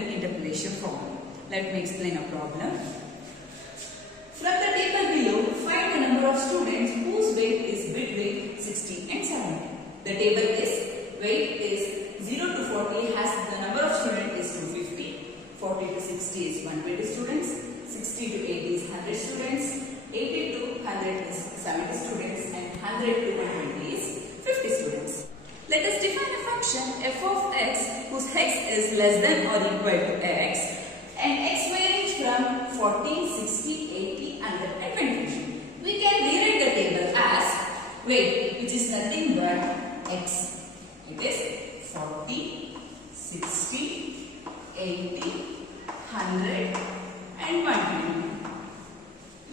given interpolation formula. Let me explain a problem. From the table below, find the number of students whose weight is between 60 and 70. The table is weight is 0 to 40 has the number of students is 250, 40 to 60 is 120 students, 60 to 80 is 100 students, 80 to 100 is 70 students, and 100 to 120 is 50 students. Let us define a function f of x whose x is less than or equal to x and x may range from 40, 60, 80, 100 and 20. We can rewrite the table as weight, which is nothing but x. It is 40, 60, 80, 100 and 120.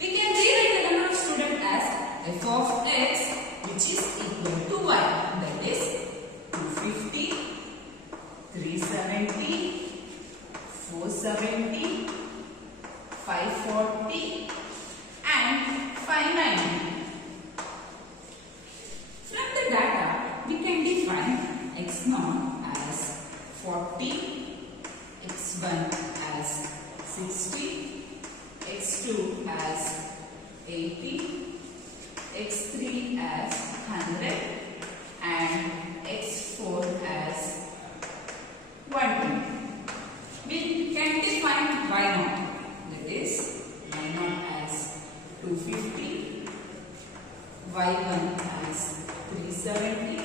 We can rewrite the number of students as f of x, which is equal to y. That is 250, 370, 470, 540 and 590. From the data, we can define x0 as 40, x1 as 60, x2 as 80, x3 as 100 and x4 as 120. We can define y0, that is y0 as 250, y1 as 370,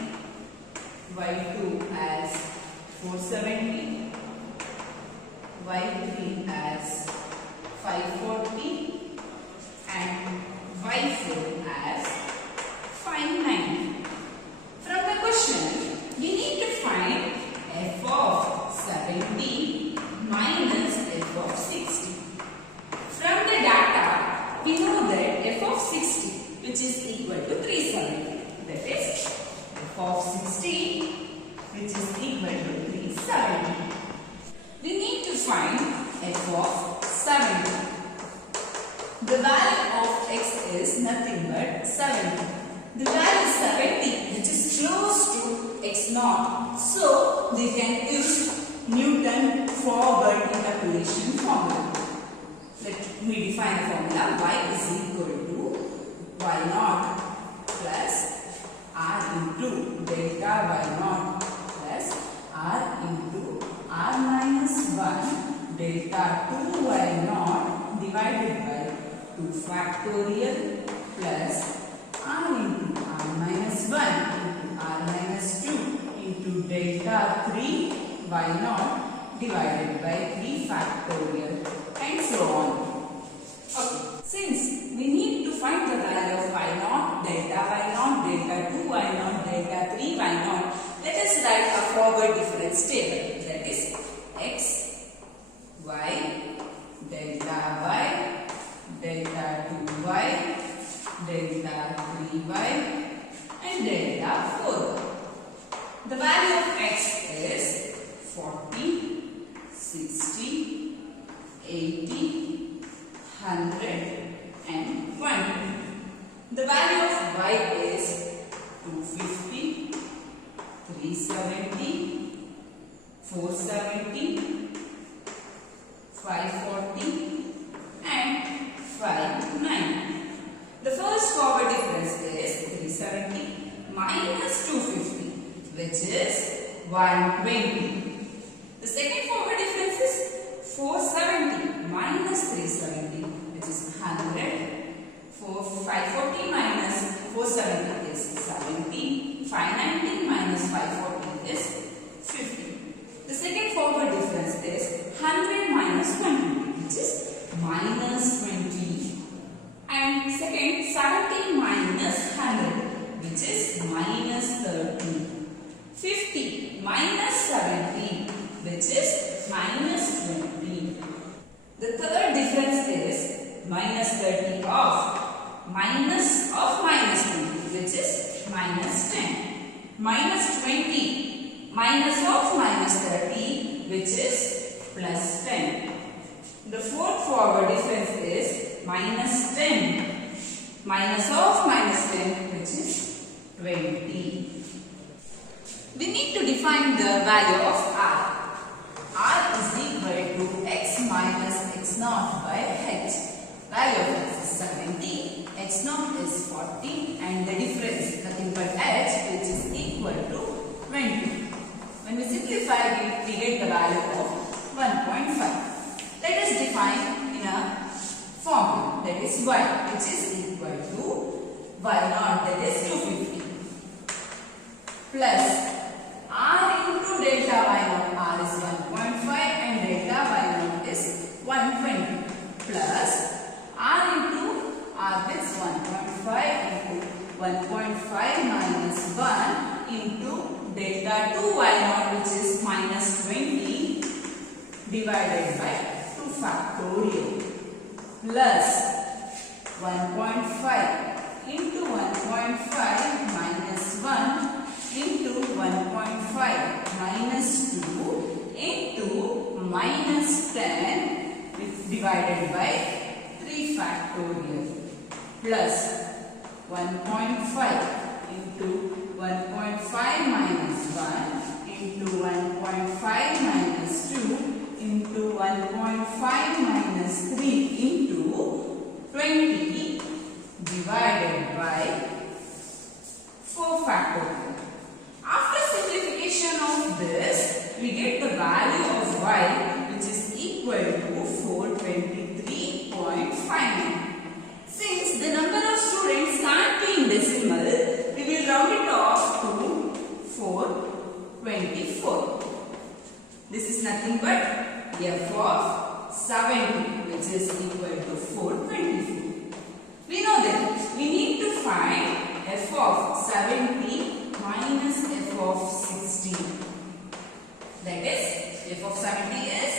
y2 as 470, y3 as 540 and y4 as 590. From the question, we need to find f of 70 minus f of 60. From the data, we know that f of 60, which is equal to 370. That is f of 60, which is equal to 370. We need to find f of 70. The value of x is nothing but 70. The value is 70, which is close to x0. So, we can use Newton forward interpolation formula. Let me define the formula. Y is equal to y0 plus r into delta y0 plus r into r minus 1 delta 2y0 divided by 2 factorial plus r into r minus 1 into r minus 2 into delta 3 y0 divided by 3 factorial and so on. Okay. Since we need to find the value of y0, delta y0, delta 2 y0, delta 3 y0, let us write a forward difference table. That is x, y, delta y, delta 2y, delta 3y and delta 4. The value of x is 40, 60, 80, 100 and 120. The value of y is 250, 370, 470, 540 and 590. The first forward difference is 370 minus 250, which is 120. The second forward difference is 470 minus 370, which is 100. 540 minus 470 is 70. 590 minus 540 is 50. The second forward difference is 100 minus 120, which is minus 20. And second, 70 minus 100, which is minus 30. 50 minus 70, which is minus 20. The third difference is minus 30 of minus 20, which is minus 10. Minus 20 minus of minus 30, which is plus 10. The fourth forward difference is minus 10 minus of minus 10, which is 20. We need to define the value of r. R is equal naught by h. Value of x is 70, x naught is 40, and the difference nothing but h, which is equal to 20. When we simplify it, we get the value of 1.5. Let us define in a formula, that is y, which is equal to y naught, that is 250, plus r into delta y naught, r is 1.5 and delta y naught is 120, plus r into r is 1.5 into 1.5 minus 1 into delta 2y naught, which is minus 20, divided by 2 factorial, plus 1.5 into 1.5 minus 1 into 1.5 minus 2 into minus 10, divided by 3 factorial, plus 1.5 into 1.5 minus 1 into 1.5 minus 2 into 1.5 minus 3 into 20, divided by 4 factorial. After simplification of this, we get the value of y, which is equal to 423.59. Since the number of students can't be in decimal, we will round it off to 424. This is nothing but f of 70, which is equal to 424. We know that we need to find f of 70 minus f of 16. That is, f of 70 is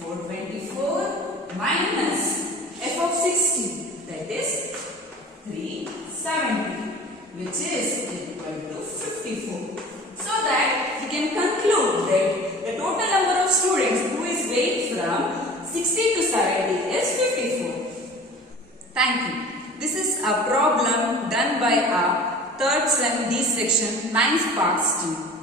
424 minus f of 60. That is 370, which is equal to 54. So that we can conclude that the total number of students who is weighed from 60 to 70 is 54. Thank you. This is a problem done by our 3rd sem D section 9th part student.